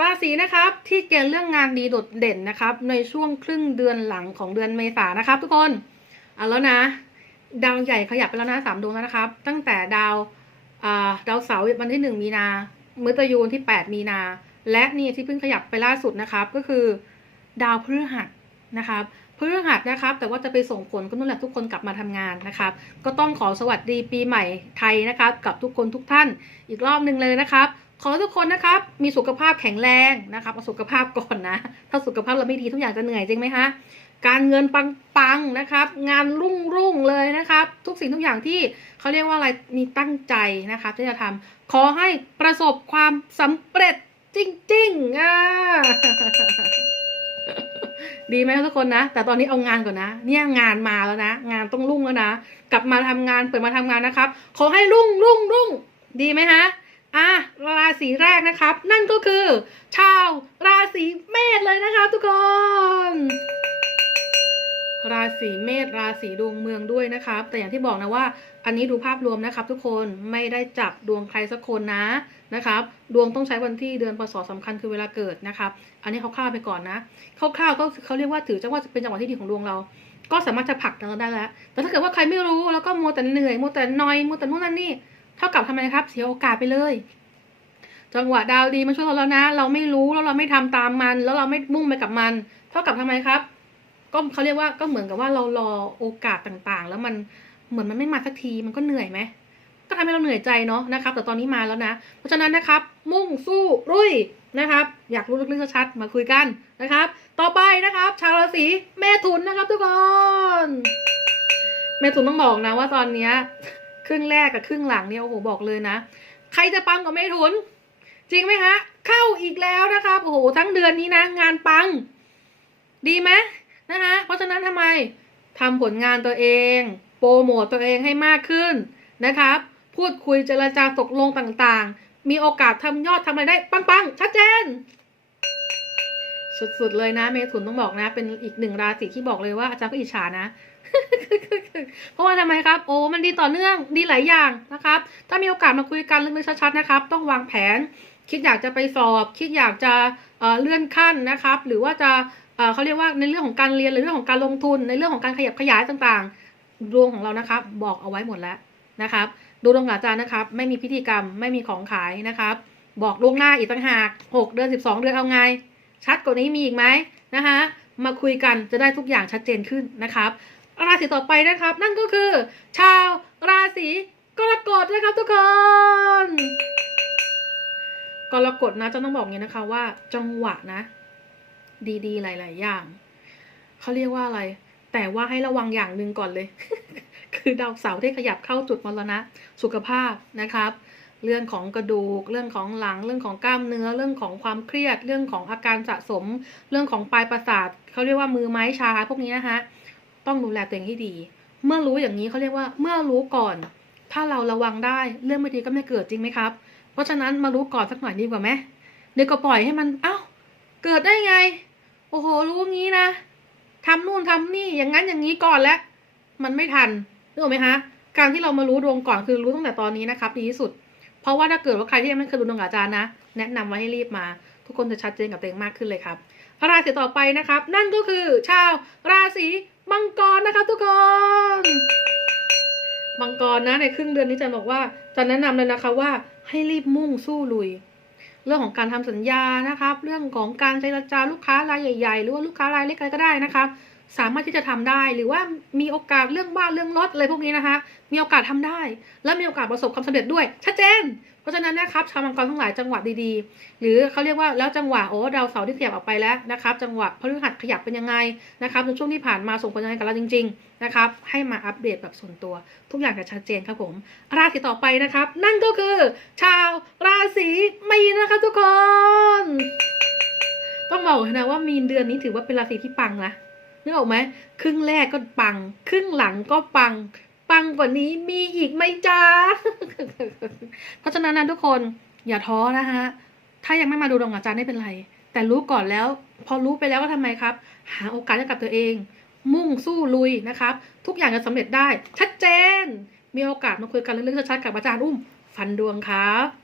ราศีนะครับที่เกณฑ์เรื่องงานดีโดดเด่นนะครับ ในช่วงครึ่งเดือนหลังของเดือนเมษานะครับ ทุกคนเอาแล้วนะ ดาวใหญ่ขยับไปแล้วนะสามดวงแล้วนะครับ ตั้งแต่ดาวาดาวเสาร์วันที่หนึ่งมีนามือตะยูนที่แปดมีนา และนี่ที่เพิ่งขยับไปล่าสุดนะครับ ก็คือ ดาวพฤหัสนะครับพฤหัสนะครับ แต่ว่าจะไปส่งผลก็นู่นแหละทุกคนกลับมาทำงานนะครับ ก็ต้องขอสวัสดีปีใหม่ไทยนะครับ กับทุกคนทุกท่านอีกรอบหนึ่งเลยนะครับ ขอทุกคนนะครับ มีสุขภาพแข็งแรงนะครับเอาสุขภาพก่อนนะ ถ้าสุขภาพเราไม่ดีทุกอย่างจะเหนื่อยจริงไหมคะการเงินปังๆนะครับ งานรุ่งรุ่งๆเลยนะครับ ทุกสิ่งทุกอย่างที่เขาเรียกว่าอะไรมีตั้งใจนะครับที่จะทำขอให้ประสบความสำเร็จจริงๆอ่าดีไหมทุกคนนะ แต่ตอนนี้เอางานก่อนนะ เนี่ยงานมาแล้วนะ งานต้องรุ่งแล้วนะ กลับมาทำงานเปิดมาทำงานนะครับ ขอให้รุ่งรุ่งรุ่งดีไหมฮะ อะราศีแรกนะครับ นั่นก็คือ ชาวราศีเมษเลยนะคะทุกคน ราศีเมษราศีดวงเมืองด้วยนะครับ แต่อย่างที่บอกนะว่า อันนี้ดูภาพรวมนะครับ ทุกคนไม่ได้จับดวงใครสักคนนะนะครับ ดวงต้องใช้วันที่เดือนพศสำคัญคือเวลาเกิดนะครับ อันนี้เขาคร่าวๆไปก่อนนะคร่าวๆก็เขาเรียกว่าถือจังว่าเป็นจังหวะที่ดีของดวงเราก็สามารถจะผลักดันเราได้แล้ว แต่ถ้าเกิดว่าใครไม่รู้แล้วก็มัวแต่เหนื่อยมัวแต่นอยมัวแต่นู่นนั่นนี่ เท่ากับทำไมครับ เสียโอกาสไปเลย จังหวะดาวดีมันช่วยเราแล้วนะ เราไม่รู้แล้วเราไม่ทำตามมัน แล้วเราไม่มุ่งไปกับมัน เท่ากับทำไมครับ ก็เขาเรียกว่าก็เหมือนกับว่าเรารอโอกาสต่างๆ แล้วมันเหมือนมันไม่มาสักทีมันก็เหนื่อยไหมก็ทำให้เราเหนื่อยใจเนาะนะครับ แต่ตอนนี้มาแล้วนะ เพราะฉะนั้นนะครับ มุ่งสู้รุ่ยนะครับ อยากรู้ลึกๆชัดๆมาคุยกันนะครับ ต่อไปนะครับ ชาวราศีเมถุนนะครับทุกคนเมถุนต้องบอกนะว่าตอนเนี้ย ครึ่งแรกกับครึ่งหลังเนี่ยโอ้โหบอกเลยนะ ใครจะปังกว่าเมถุน จริงไหมฮะเข้าอีกแล้วนะครับโอ้โหทั้งเดือนนี้นะ งานปัง ดีไหมนะคะเพราะฉะนั้นทำไมทำผลงานตัวเอง โปรโมตตัวเองให้มากขึ้นนะครับ พูดคุยเจรจาตกลงต่างๆ มีโอกาสทำยอดทำอะไรได้ปังๆชัดเจน สุดๆเลยนะ เมถุนต้องบอกนะ เป็นอีกหนึ่งราศีที่บอกเลยว่าอาจารย์ก็อิจฉานะ เพราะว่าทำไมครับ โอ้มันดีต่อเนื่องดีหลายอย่างนะครับ ถ้ามีโอกาสมาคุยกันเรื่องชัดๆนะครับ ต้องวางแผน คิดอยากจะไปสอบ คิดอยากจะเเลื่อนขั้นนะครับ หรือว่าจะเเขาเรียกว่าในเรื่องของการเรียนหรือเรื่องของการลงทุน ในเรื่องของการขยับขยายต่างๆดวงของเรานะครับ บอกเอาไว้หมดแล้วนะครับ ดูดวงอาจารย์นะครับ ไม่มีพิธีกรรมไม่มีของขายนะครับ บอกล่วงหน้าอีกต่างหาก 6 เดือน 12 เดือนเอาไง ชัดกว่านี้มีอีกไหมนะคะมาคุยกันจะได้ทุกอย่างชัดเจนขึ้นนะครับ ราศีต่อไปนะครับ นั่นก็คือ ชาวราศีกรกฎนะครับทุกคนกรกฎนะจะต้องบอกอย่างนี้นะคะว่าจังหวะนะ ดีๆ หลาย ๆ อย่างเขาเรียกว่าอะไร แต่ว่าให้ระวังอย่างหนึ่งก่อนเลย คือดาวเสาร์ที่ขยับเข้าจุดมรณะ สุขภาพนะครับ เรื่องของกระดูก เรื่องของหลัง เรื่องของกล้ามเนื้อ เรื่องของความเครียด เรื่องของอาการสะสม เรื่องของปลายประสาทเขาเรียกว่ามือไม้ชาพวกนี้นะคะต้องดูแลตัวเองให้ดี เมื่อรู้อย่างนี้เขาเรียกว่าเมื่อรู้ก่อน ถ้าเราระวังได้เรื่องไม่ดีก็ไม่เกิดจริงไหมครับ เพราะฉะนั้นมารู้ก่อนสักหน่อยดีกว่าไหมเดี๋ยวก็ปล่อยให้มันเอ้า เกิดได้ไง โอ้โห รู้งี้นะทำนู่นทำนี่อย่างนั้นอย่างนี้ก่อนแล้วมันไม่ทันนึกออกไหมคะการที่เรามารู้ดวงก่อนคือรู้ตั้งแต่ตอนนี้นะครับดีที่สุด เพราะว่าถ้าเกิดว่าใครที่ยังไม่เคยรู้ดวงกับอาจารย์นะ แนะนำไว้ให้รีบมา ทุกคนจะชัดเจนกับตัวเองมากขึ้นเลยครับราศีต่อไปนะครับ นั่นก็คือชาวราศีมังกรนะครับทุกคนมังกรนะในครึ่งเดือนนี้จะบอกว่าจะแนะนำเลยนะคะว่าให้รีบมุ่งสู้ลุย เรื่องของการทำสัญญานะครับ เรื่องของการเจรจาลูกค้ารายใหญ่ ๆ หรือว่าลูกค้ารายเล็กอะไรก็ได้นะครับ สามารถที่จะทำได้ หรือว่ามีโอกาสเรื่องบ้านเรื่องรถอะไรพวกนี้นะคะ มีโอกาสทำได้ และมีโอกาสประสบความสำเร็จด้วย ชัดเจน เพราะฉะนั้นนะครับชาวมังกรทั้งหลายจังหวะดีๆ หรือเขาเรียกว่าแล้วจังหวะโอ้ดาวเสาร์ที่ขยับออกไปแล้วนะครับจังหวะพฤหัสขยับเป็นยังไงนะครับในช่วงที่ผ่านมาส่งผลยังไงกับเราจริง ๆนะครับ ให้มาอัปเดตแบบส่วนตัว ทุกอย่างจะชัดเจนครับผม ราศีต่อไปนะครับ นั่นก็คือ ชาวราศีมีนนะคะทุกคน ต้องบอกนะว่ามีนเดือนนี้ถือว่าเป็นราศีที่ปังนะ นึกออกไหมครึ่งแรกก็ปัง ครึ่งหลังก็ปัง ปังกว่านี้มีอีกไหมจ้าเพราะฉะนั้นนะทุกคนอย่าท้อนะคะ ถ้ายังไม่มาดูดวงอาจารย์ไม่เป็นไร แต่รู้ก่อนแล้ว พอรู้ไปแล้วก็ทำไมครับ หาโอกาสให้กับตัวเอง มุ่งสู้ลุยนะครับ ทุกอย่างจะสำเร็จได้ ชัดเจน มีโอกาสมาคุยกันเรื่องๆชัดๆกับอาจารย์อุ้มฟันดวงครับ